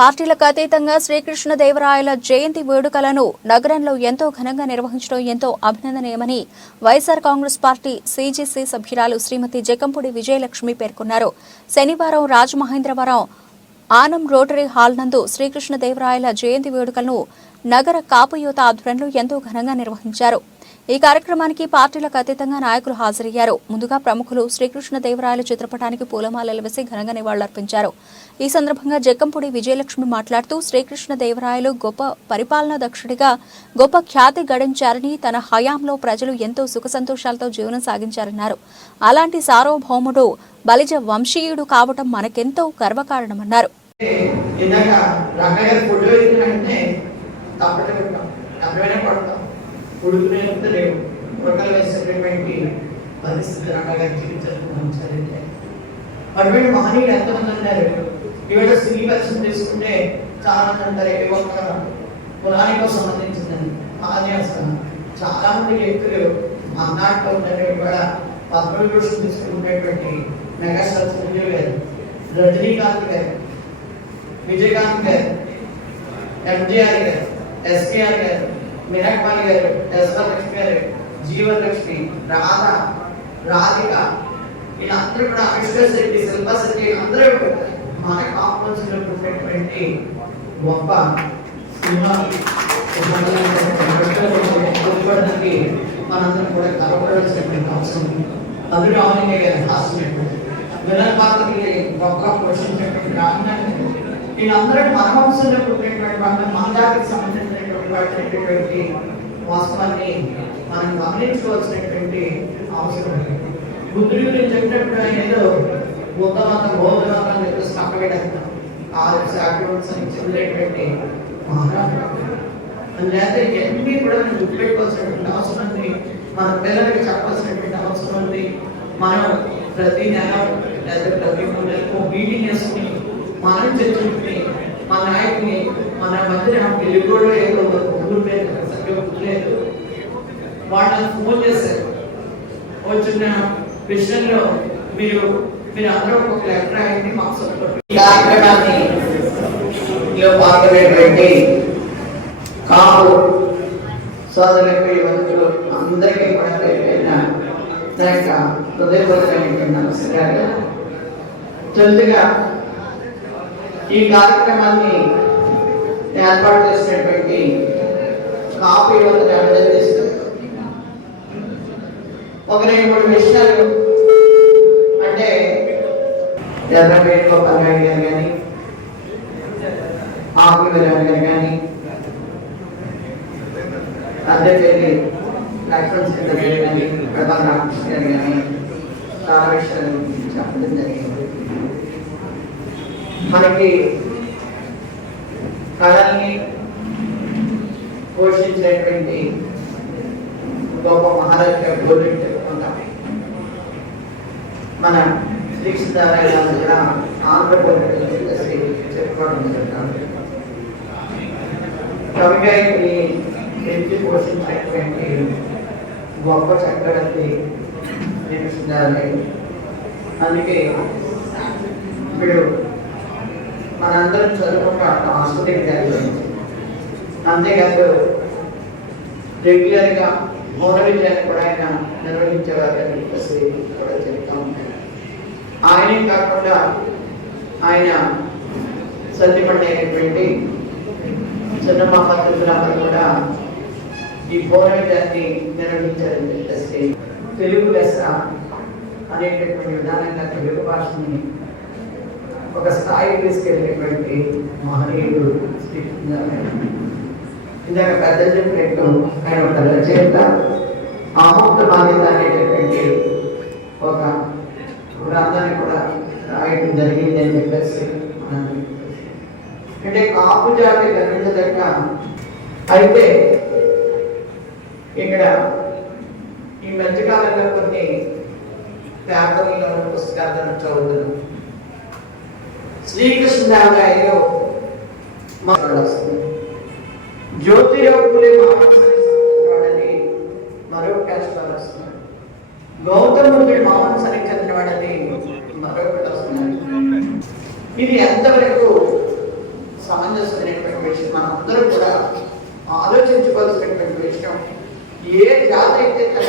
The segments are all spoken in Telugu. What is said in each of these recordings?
పార్టీలకు అతీతంగా శ్రీకృష్ణదేవరాయల జయంతి వేడుకలను నగరంలో ఎంతో ఘనంగా నిర్వహించడం ఎంతో అభినందనీయమని వైఎస్ఆర్ కాంగ్రెస్ పార్టీ సీజీసీ సభ్యురాలు శ్రీమతి జకంపూడి విజయలక్ష్మి పేర్కొన్నారు. శనివారం రాజమహేంద్రవరం ఆనం రోటరీ హాల్ నందు శ్రీకృష్ణదేవరాయల జయంతి వేడుకలను నగర కాపు యువత ఆధ్వర్యంలో ఎంతో ఘనంగా నిర్వహించారు. ఈ కార్యక్రమానికి పార్టీలకు అతీతంగా నాయకులు హాజరయ్యారు. ముందుగా ప్రముఖులు శ్రీకృష్ణదేవరాయల చిత్రపటానికి పూలమాలలు వేసి ఘనంగా నివాళులర్పించారు. ఈ సందర్భంగా జకంపూడి విజయలక్ష్మి మాట్లాడుతూ శ్రీకృష్ణదేవరాయలు గొప్ప పరిపాలనా దక్షుడిగా గొప్ప ఖ్యాతి గడించారని, తన హయాంలో ప్రజలు ఎంతో సుఖ సంతోషాలతో జీవనం సాగించారన్నారు. అలాంటి సార్వభౌముడు బలిజ వంశీయుడు కావటం మనకెంతో గర్వకారణమన్నారు. అటువంటి మహనీయులు ఎంతమంది ఉన్నారు. ఈవేళ స్త్రీ పరిస్థితి తీసుకుంటే చాలా మంది అంటారు ఏ ఒక్క కులానికి సంబంధించిందని ఆదివాసం చాలా మంది వ్యక్తులు అన్నాట్లో ఉంటారు. ఇవాళ పద్మవిభూషణ్ తీసుకుంటున్నటువంటి మెగాస్టార్ చిరంజీవి గారు, రజనీకాంత్ గారు, విజయకాంత్ గారు, ఎంజీఆర్ గారు, ఎస్కేఆర్ గారు, మీనాకుమారి గారు, లక్ష్మి గారు, జీవలక్ష్మి, రాధిక, వీళ్ళందరూ కూడా అవిశ్వశెట్టి, శిల్పశెట్టి అందరూ మన కాంపోజిట్లో పుట్టినటువంటి గొప్ప సినిమా మనందరం కూడా గర్వపడాల్సినటువంటి అవసరం. అందులో ఆమె గారి హాస్యం విలన్ పాత్రకి గొప్ప పోషించినటువంటి రాజ్యాన్ని వీళ్ళందరూ మన వంశంలో పుట్టినటువంటి వాళ్ళ మన జాతికి సంబంధించినటువంటి వాస్తవాన్ని మనం గమనించుకోవాల్సినటువంటి అవసరం ఉంది. బుద్ధుడి గురించి చెప్పినప్పుడు ఆయన ఏదో బుద్ధమతం బౌద్ధమతం చెప్పేసి పక్కబెట్టేస్తాం. ఆర్ట్స్ అని చెందినటువంటి మహారాజు అందుచేత ఇవన్నీ కూడా మనం గుర్తుపెట్టుకోవాల్సినటువంటి అవసరం ఉంది. మన పిల్లలకి చెప్పాల్సినటువంటి అవసరం ఉంది. మనం ప్రతి నెల లేదా ప్రతి నెలకు మీటింగ్ చేసుకుని మనం చర్చించుకుని మన నాయకుని మన మధ్య తెలుగులో ఏదో ఊరు పేరు సరిగ్గా గుర్తులేదు. వాళ్ళని ఫోన్ చేశారు. వచ్చిన విషయంలో మీరు అందరూ ఒక లెటర్ అయింది మాకు సపోర్ట్. ఈ కార్యక్రమాన్ని పాల్గొనేటువంటి కాపు సోదరులకు యువకులు అందరికీ కూడా పేరుపైన నా యొక్క హృదయపూర్వకమైనటువంటి నమస్కారాలు. తొలుతగా ఈ కార్యక్రమాన్ని ఏర్పాటు చేసినటువంటి కాపు యువతను అభినందిస్తూ ఒక 2-3 విషయాలు అంటే వేణుగోపాల్ గారు కానీ, ఆకులరావు గారు కానీ, అద్దెపల్లి లక్ష్మణ్ సింగ్ గారు కానీ, ప్రధాన రామకృష్ణ గారు కానీ చాలా విషయాలు చెప్పడం జరిగింది. మనకి కళల్ని పోషించినటువంటి గొప్ప మహారాజుగా గోల్డెన్ చెప్పుకుంటాం. మన శ్రీకృష్ణదేవరాయల కూడా ఆంధ్రప్రదేశ్ చెప్పుకోవడం జరుగుతుంది. కవిగా పెంచి పోషించినటువంటి గొప్ప చక్రవర్తి శ్రీకృష్ణదేవరాయలు. అందుకే ఇప్పుడు మనందరం చదువుకుంటాం ఆస్పత్రికి జరిగింది. అంతేకాదు రెగ్యులర్గా మౌన విద్యాన్ని కూడా ఆయన నిర్వహించేవారని చెప్పేసి కూడా చెప్తా ఉంటాయి. ఆయనే కాకుండా ఆయన సత్యపడి అయినటువంటి చిన్నమాపత్రులందరూ కూడా ఈ మౌన విద్యాన్ని నిర్వహించారని చెప్పేసి తెలుగు లెస్స అనేటటువంటి విధానంగా తెలుగు భాషని ఒక స్థాయికి తీసుకెళ్ళినటువంటి మహనీయుడు శ్రీకృష్ణదేవరాయలు. ఇందాక పెద్దలు చెప్పినట్టు ఆయన ఒక రచయిత, ఆముక్త బాధ్యత అనేటటువంటి ఒక గ్రంథాన్ని కూడా రాయడం జరిగింది అని చెప్పేసి అంటే కాపు జాతి గర్వించదగ్గ. అయితే ఇక్కడ ఈ మధ్యకాలంలో కొన్ని పేపర్లలో పుస్తకాలను చదువుతున్నాం. శ్రీకృష్ణదేవరాయలు జ్యోతిరావు పూలే వాడని మరో క్యాస్టర్ వస్తున్నాడు. గౌతమ బుద్ధుడి మాంసానికి చెందిన వాడని మరొకటి వస్తున్నాడు. ఇది ఎంతవరకు సమంజసమైనటువంటి విషయం. మనం అందరూ కూడా ఆలోచించుకోవాల్సినటువంటి విషయం. ఏ జాతి అయితే తన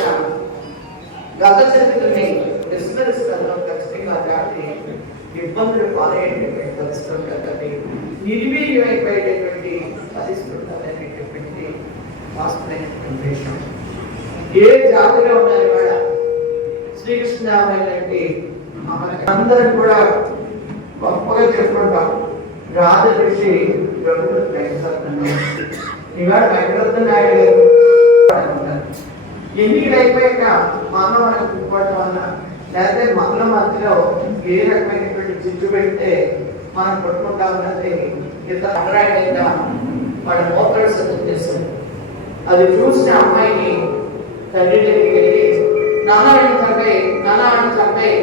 గత చరిత్రని విస్మరిస్తుందో ఖచ్చితంగా జాతి ఇబ్బందులు పాలయ్యేటటువంటి పరిస్థితులు ఉంటుంది, నిర్వీర్యమైపోయేటటువంటి పరిస్థితులు అనేటటువంటి వాస్తవమైనటువంటి విషయం. ఏ జాతిలో ఉన్నారు ఇవాళ శ్రీకృష్ణదేవరాయలంటే అందరం కూడా గొప్పగా చెప్పుకుంటాం. రాజఋషి ఇవాళ వెంకటరత్న నాయుడు గారు ఎన్నికలు అయిపోయాక మనం మనకు కూడుకోవడం వల్ల లేకపోతే మనల మధ్యలో ఏ రకమైనటువంటి చిచ్చు పెడితే మనం కొట్టుకుంటా ఉన్నది ఇంత అభిప్రాయంగా వాళ్ళ మోకలు సిద్ధం చేస్తుంది. అది చూసిన అమ్మాయిని తల్లి దగ్గరికి వెళ్ళి నాన్న చంపే